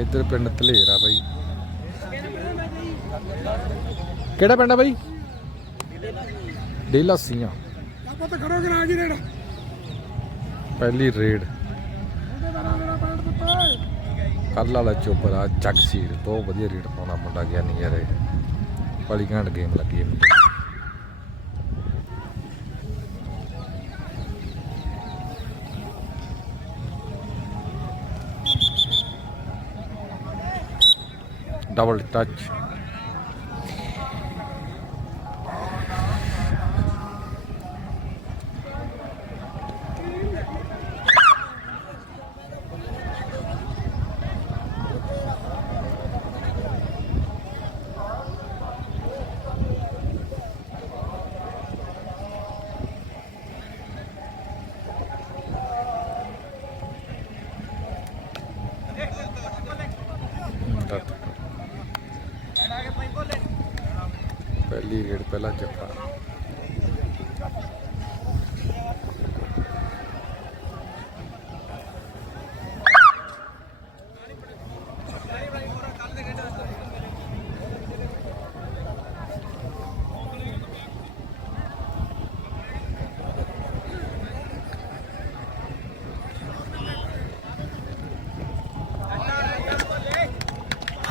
ਇੱਧਰ ਪਿੰਡ ਧਲੇਰ ਆ ਬਾਈ। ਕਿਹੜਾ ਪਿੰਡ ਆ ਬਾਈ? ਡੇਲਾ ਸੀਆਂ। ਆਪਾਂ ਤਾਂ ਕਰੋ ਕਰਾ ਜੀ ਰੇੜ। ਪਹਿਲੀ ਰੇਡ। ਕੱਲ ਵਾਲਾ ਚੋਪਰ ਆ ਜਗਸੀਰ ਬਹੁਤ ਵਧੀਆ ਰੇਡ ਪਾਉਣਾ ਮੁੰਡਾ ਗਿਆ ਨਹੀਂ ਯਾਰ ਇਹ। ਬੜੀ ਘੈਂਟ ਗੇਮ ਲੱਗੀ ਇਹਨੂੰ। ਡਬਲ ਟੱਚ ਪਹਿਲੀ ਰੇਡ ਪਹਿਲਾ ਜੱਫਾ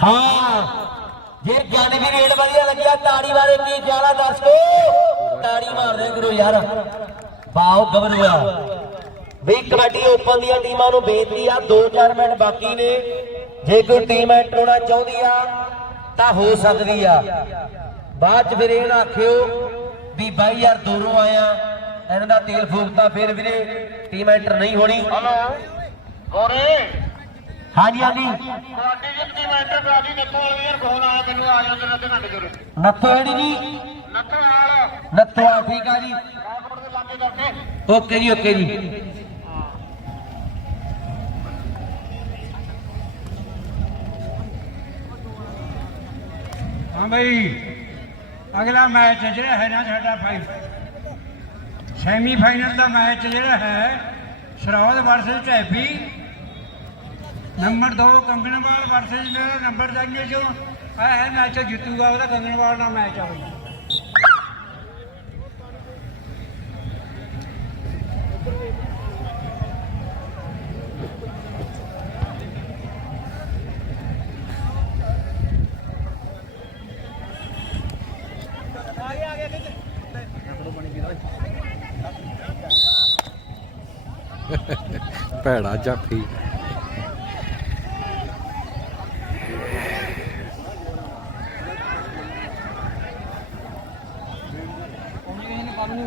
ਹਾਂ। ਜੇ ਗਿਆਨੀ ਦੀ ਰੇਡ ਵਧੀਆ ਲੱਗਿਆ, ਤਾੜੀ ਬਾਰੇ ਕੀ ਖਿਆਲ ਆ ਦਰਸ਼ਕੋ ਤਾੜੀ ਮਾਰਦੇ ਕਰੋ ਯਾਰ। ਬਾਓ ਗਬਰੂਆ ਵੀ ਕਬੱਡੀ ਓਪਨ ਦੀਆਂ ਟੀਮਾਂ ਨੂੰ ਬੇਨਤੀ ਆ 2-4 ਮਿੰਟ ਬਾਕੀ ਨੇ। ਜੇ ਕੋਈ ਟੀਮ ਐਂਟਰ ਹੋਣਾ ਚਾਹੁੰਦੀ ਆ, ਤਾਂ ਹੋ ਸਕਦੀ ਆ। ਬਾਅਦ ਚ ਫਿਰ ਇਹ ਨਾ ਆਖਿਓ ਵੀ ਬਾਈ ਯਾਰ ਦੂਰੋਂ ਆਇਆ ਇਹਨਾਂ ਦਾ ਤੇਲ ਫੂਕਤਾ, ਫਿਰ ਵੀਰੇ ਟੀਮ ਐਂਟਰ ਨਹੀਂ ਹੋਣੀ। ਹਲੋ ਹੋਰੇ ਹਾਂਜੀ ਹਾਂਜੀ। ਤੁਹਾਡੀ ਜੀ ਟੀਮ ਐਂਟਰ ਨੱਥੋ ਵਾਲੇ ਯਾਰ ਫੋਨ ਆਇਆ ਮੈਨੂੰ ਆ ਜਾਂਦੇ ਅੱਧੇ ਘੰਟੇ ਜੁਰੇ ਨੱਥੋ ਜਿਹੜੀ ਜੀ? ਨੱਥੋ ਨਾਲ ਨੱਥੋ ਆ ਠੀਕ ਆ ਜੀ। ਰਾਜਕੋਟ ਦੇ ਲਾਗੇ ਕਰਕੇ ਓਕੇ ਜੀ ਓਕੇ ਜੀ। ਹਾਂ ਬਈ। ਅਗਲਾ ਮੈਚ ਜਿਹੜਾ ਹੈ ਨਾ ਸਾਡਾ ਫਾਈਨ ਸੈਮੀ ਫਾਈਨਲ ਦਾ ਮੈਚ ਜਿਹੜਾ ਹੈ ਸਰੌਦ ਵਰਸਸ ਟੈਫੀ ਨੰਬਰ 2 ਕੰਗਣਵਾਲ ਵਰਸਸ ਜਿਹੜਾ ਨੰਬਰ ਦਾਈਏ ਜੋ। ਆ ਹੈ ਮੈਚ, ਜਿੱਤੂਗਾ ਉਹਦਾ ਕੰਗਣਵਾਲ ਨਾਲ ਮੈਚ ਆ ਭੈੜਾ ਜਾਫੀ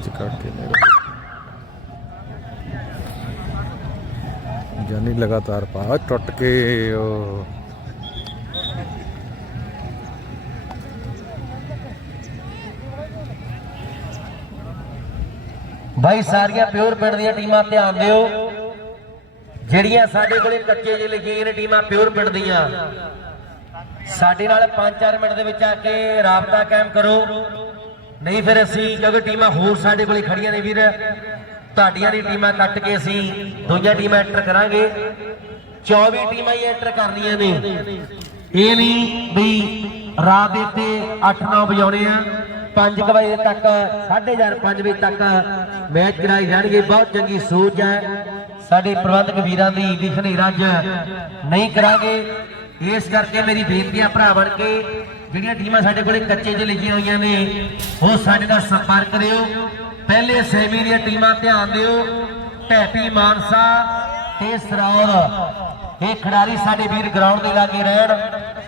ਸੂਰਜ ਕਰਕੇ ਮੇਰੇ ਜਾਨੀ ਲਗਾਤਾਰ ਪਾ ਟੁੱਟ ਕੇ ਉਹ ਬਾਈ ਸਾਰੀਆਂ ਪਿਓਰ ਪਿੰਡ ਦੀਆਂ ਟੀਮਾਂ ਧਿਆਨ ਦਿਓ। ਜਿਹੜੀਆਂ ਸਾਡੇ ਕੋਲੇ ਕੱਚੇ ਜਿਹੇ ਲਿਖੀਆਂ ਨੇ ਟੀਮਾਂ ਪਿਓਰ ਪਿੰਡ ਦੀਆਂ। ਸਾਡੇ ਨਾਲ 5-4 ਮਿੰਟ ਦੇ ਵਿੱਚ ਆ ਕੇ ਰਾਬਤਾ ਕਾਇਮ ਕਰੋ। ਨਹੀਂ ਫਿਰ ਅਸੀਂ ਕਿਉਂਕਿ ਟੀਮਾਂ ਹੋਰ ਸਾਡੇ ਕੋਲੇ ਖੜੀਆਂ ਨੇ ਵੀਰ, ਤੁਹਾਡੀਆਂ ਦੀ ਟੀਮਾਂ ਕੱਟ ਕੇ ਅਸੀਂ ਦੂਜੀਆਂ ਟੀਮਾਂ ਐਂਟਰ ਕਰਾਂਗੇ। 24 ਟੀਮਾਂ ਹੀ ਐਂਟਰ ਕਰਨੀਆਂ ਨੇ। ਇਹ ਨਹੀਂ ਵੀ ਰਾਤ ਦੇ ਤੇ 8-9 ਵਜਾਉਣੇ ਆ 5 ਵਜੇ ਤੱਕ 4:30 5 ਵਜੇ ਤੱਕ ਮੈਚ ਕਰਾਈ ਜਾਣਗੇ। ਬਹੁਤ ਚੰਗੀ ਸੋਚ ਹੈ। ਸਾਡੇ ਪ੍ਰਬੰਧਕ ਵੀਰਾਂ ਦੀ ਵੀ ਹਨੇਰਾ ਅੱਜ ਨਹੀਂ ਕਰਾਂਗੇ। ਇਸ ਕਰਕੇ ਮੇਰੀ ਬੇਨਤੀ ਆ ਭਰਾ ਬਣ ਕੇ, ਜਿਹੜੀਆਂ ਟੀਮਾਂ ਸਾਡੇ ਕੋਲੇ ਕੱਚੇ 'ਚ ਲਿਖੀਆਂ ਹੋਈਆਂ ਨੇ, ਉਹ ਸਾਡੇ ਨਾਲ ਸੰਪਰਕ ਕਰਿਓ। ਪਹਿਲੇ ਸੈਮੀ ਦੀਆਂ ਟੀਮਾਂ ਧਿਆਨ ਦਿਓ। ਢੈਪੀ ਮਾਨਸਾ ਤੇ ਸਰੌਰ ਇਹ ਖਿਡਾਰੀ ਸਾਡੇ ਵੀਰ ਗਰਾਊਂਡ ਦੇ ਲਾਗੇ ਰਹਿਣ।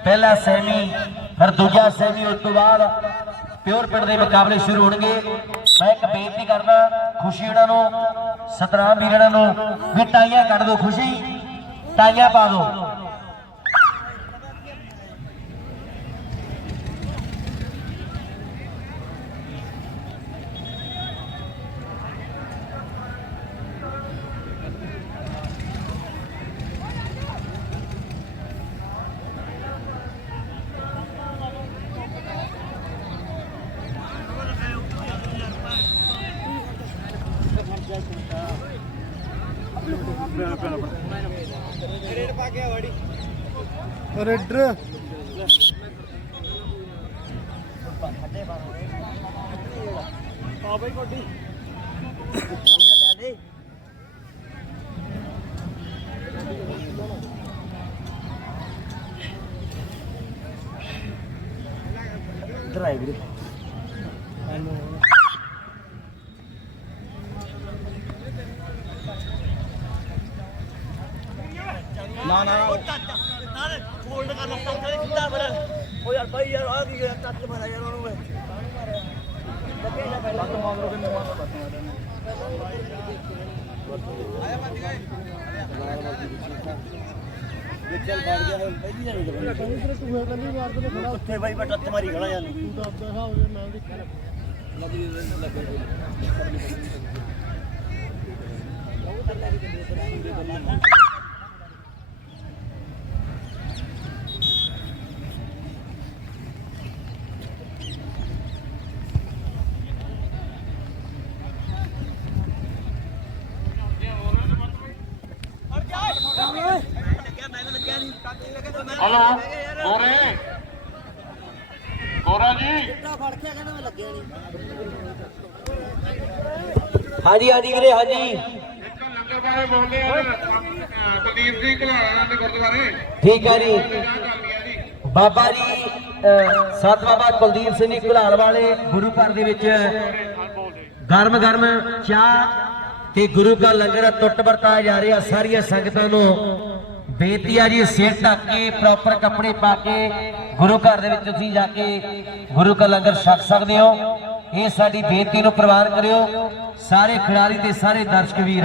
ਪਹਿਲਾ ਸੈਮੀ, ਫਿਰ ਦੂਜਾ ਸੈਮੀ, ਉਸ ਤੋਂ ਬਾਅਦ ਪਿਓਰ ਪਿੰਡ ਦੇ ਮੁਕਾਬਲੇ ਸ਼ੁਰੂ ਹੋਣਗੇ। ਮੈਂ ਇੱਕ ਬੇਨਤੀ ਕਰਨਾ ਖੁਸ਼ੀ ਉਹਨਾਂ ਨੂੰ, ਸਤਨਾਮ ਵੀਰਾਂ ਨੂੰ, ਵੀ ਟਾਈਆਂ ਕੱਢ ਦਿਓ ਖੁਸ਼ੀ, ਟਾਈਆਂ ਪਾ ਦਿਓ। ਰੈਡਰ ਨਾ ਨਾ ਹੋਲਡ ਕਰ ਲੱਗਾ ਤੇ ਸਿੱਧਾ ਫਿਰ। ਉਹ ਯਾਰ ਬਾਈ ਯਾਰ ਆ ਕੀ ਟੱਚ ਮਾਰਿਆ ਯਾਰ ਉਹਨੂੰ ਵੇ ਲੱਗੇ ਜਾ ਪਹਿਲਾਂ ਤੋਂ ਮਾਰੋ ਕਿ ਨਹੀਂ ਮਾਰਦਾ ਆਇਆ ਮੱਤ ਗਏ। ਚੱਲ ਬਣ ਗਿਆ ਪਹਿਲੀ ਜਾਨੀ ਤੇ ਕਹਿੰਦੇ ਤੂੰ ਇਹ ਕੱਲੀ ਮਾਰ ਦੇ ਖੜਾ। ਉੱਥੇ ਬਾਈ ਬਟ ਟੱਚ ਮਾਰੀ ਖੜਾ ਜਾਂਦੀ ਤੂੰ ਤਾਂ ਆਪਦਾ ਹਿਸਾਬ ਦੇ ਨਾਲ ਦੇਖਿਆ। ਲੱਗੀ ਲੱਗੇ ਹਲੋ ਗੋਰੇ। ਗੋਰਾ ਜੀ। ਹਾਂਜੀ ਹਾਂਜੀ ਵੀਰੇ ਹਾਂਜੀ। ਇੱਕ ਲੰਗਰ ਬਾਰੇ ਬੋਲਦੇ ਆ ਅਹ ਕੁਲਦੀਪ ਸਿੰਘ ਘਲਾਣਾ ਦੇ ਗੁਰਦੁਆਰੇ। ਠੀਕ ਹੈ ਜੀ। ਬਾਬਾ ਜੀ ਸਤ ਬਾਬਾ ਕੁਲਦੀਪ ਸਿੰਘ ਘੁਲਾਲ ਵਾਲੇ ਗੁਰੂ ਘਰ ਦੇ ਵਿੱਚ ਗਰਮ ਗਰਮ ਚਾਹ ਤੇ ਗੁਰੂ ਦਾ ਲੰਗਰ ਟੁੱਟ ਵਰਤਾਇਆ ਜਾ ਰਿਹਾ। ਸਾਰੀਆਂ ਸੰਗਤਾਂ ਨੂੰ ਬੇਨਤੀ ਆ ਜੀ, ਸਿਰ ਢੱਕ ਕੇ ਪ੍ਰੋਪਰ ਕੱਪੜੇ ਪਾ ਕੇ, ਗੁਰੂ ਘਰ ਦੇ ਵਿੱਚ ਤੁਸੀਂ ਜਾ ਕੇ ਗੁਰੂ ਦਾ ਲੰਗਰ ਛਕ ਸਕਦੇ ਹੋ। ਇਹ ਸਾਡੀ ਬੇਨਤੀ ਨੂੰ ਪ੍ਰਵਾਨ ਕਰਿਓ। ਸਾਰੇ ਖਿਡਾਰੀ ਤੇ ਸਾਰੇ ਦਰਸ਼ਕ ਵੀਰ।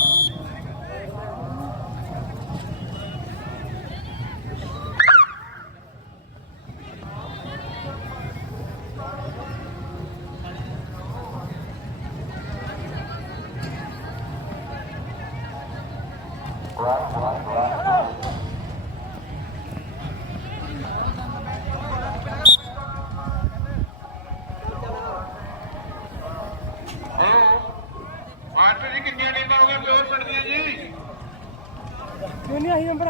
ਕਿੰਨੀ ਆਹੀ ਨੰਬਰ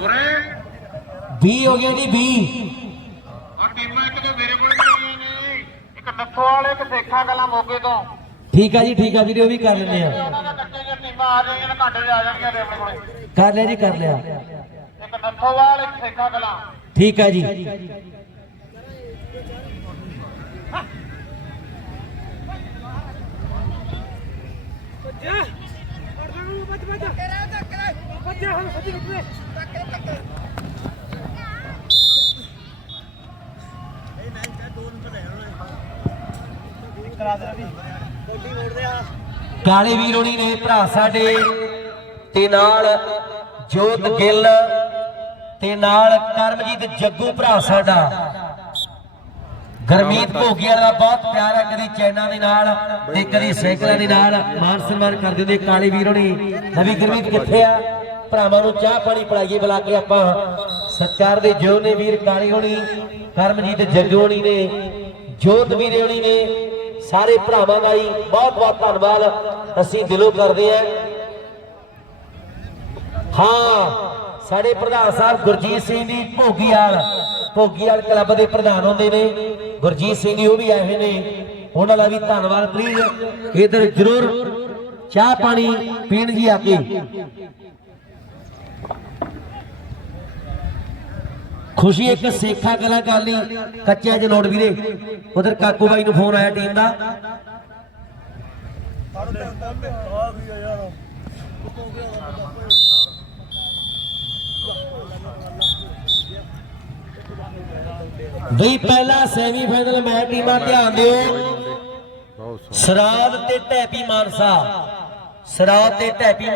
ਉਰੇ 20 ਹੋ ਗਿਆ ਜੀ 20 ਆ ਟੀਮਾਂ ਇੱਕ ਤਾਂ ਮੇਰੇ ਕੋਲ ਇੱਕ ਨੱਥੋ ਵਾਲੇ, ਇੱਕ ਸੇਖਾਂ ਕਲਾਂ ਮੋਗੇ ਤੋਂ। ਠੀਕ ਆ ਜੀ ਠੀਕ ਆ ਵੀਰੇ ਉਹ ਵੀ ਕਰ ਲੈਂਦੇ ਆ। ਕਰ ਲਿਆ ਜੀ ਕਰ ਲਿਆ। ਇੱਕ ਨੱਥੋਵਾਲ ਇੱਕ ਸੇਖਾਂ ਕਲਾਂ। ਠੀਕ ਆ ਜੀ। ਕਰਾ ਦੇ ਰਵੀ ਕਾਲੇ ਵੀਰ ਹੋਣੀ ਨੇ, ਭਰਾ ਸਾਡੇ। ਤੇ ਨਾਲ ਜੋਤ ਗਿੱਲ ਤੇ ਨਾਲ ਕਰਮਜੀਤ ਜੱਗੂ ਭਰਾ ਸਾਡਾ। ਗਰਮੀਤ ਭੋਗੀਆਂ ਦਾ ਬਹੁਤ ਪਿਆਰ ਹੈ ਕਦੀ ਚੈਨਾ ਦੇ ਨਾਲ ਤੇ ਕਦੀ ਸਾਈਕਲਾਂ ਦੇ ਨਾਲ। ਮਾਨ ਸਨਮਾਨ ਕਰਦੇ ਹੁੰਦੇ ਕਾਲੇ ਵੀਰ ਹੋਣੀ। ਨਵੀਂ ਗਰਮੀਤ ਕਿੱਥੇ ਆ? ਭਰਾਵਾਂ ਨੂੰ ਚਾਹ ਪਾਣੀ ਪਿਲਾਈਏ ਬੁਲਾ ਕੇ ਆਪਾਂ। ਸੱਚਾਰ ਦੇ ਜੋ ਨੇ ਵੀਰ ਕਾਲੇ ਹੋਣੀ, ਕਰਮਜੀਤ ਜੱਗੂ ਹੋਣੀ ਨੇ, ਜੋਤ ਵੀਰੇ ਹੋਣੀ ਨੇ। ਸਾਰੇ ਭਰਾਵਾਂ ਦਾ ਹੀ ਬਹੁਤ ਬਹੁਤ ਧੰਨਵਾਦ। ਅਸੀਂ ਦਿਲੋਂ ਕਰਦੇ ਹਾਂ। ਹਾਂ, ਸਾਡੇ ਪ੍ਰਧਾਨ ਸਾਹਿਬ ਗੁਰਜੀਤ ਸਿੰਘ ਜੀ ਭੋਗੀਵਾਲ ਭੋਗੀਵਾਲ ਕਲੱਬ ਦੇ ਪ੍ਰਧਾਨ ਹੁੰਦੇ ਨੇ। ਗੁਰਜੀਤ ਸਿੰਘ ਜੀ ਉਹ ਵੀ ਆਏ ਹੋਏ ਨੇ। ਉਹਨਾਂ ਦਾ ਵੀ ਧੰਨਵਾਦ ਪਲੀਜ਼ ਇਧਰ ਜਰੂਰ ਚਾਹ ਪਾਣੀ ਪੀਣ ਜੀ ਆ ਕੇ। ਖੁਸ਼ੀ ਇੱਕ ਸੇਖਾ ਗੱਲ ਨਹੀਂ ਕੱਚਿਆਂ ਚ ਲੋੜ ਵੀਰੇ। ਉਧਰ ਕਾਕੂ ਬਾਈ ਨੂੰ ਫੋਨ ਆਇਆ ਟੀਮ ਦਾ। ਬਈ ਪਹਿਲਾ ਸੈਮੀਫਾਈਨਲ ਮੈਚ ਟੀਮਾਂ ਧਿਆਨ ਦਿਓ। ਸਰਾਦ ਤੇ ਟੈਪੀ ਮਾਨਸਾ। ਸਰਾਦ ਤੇ ਟੈਪੀ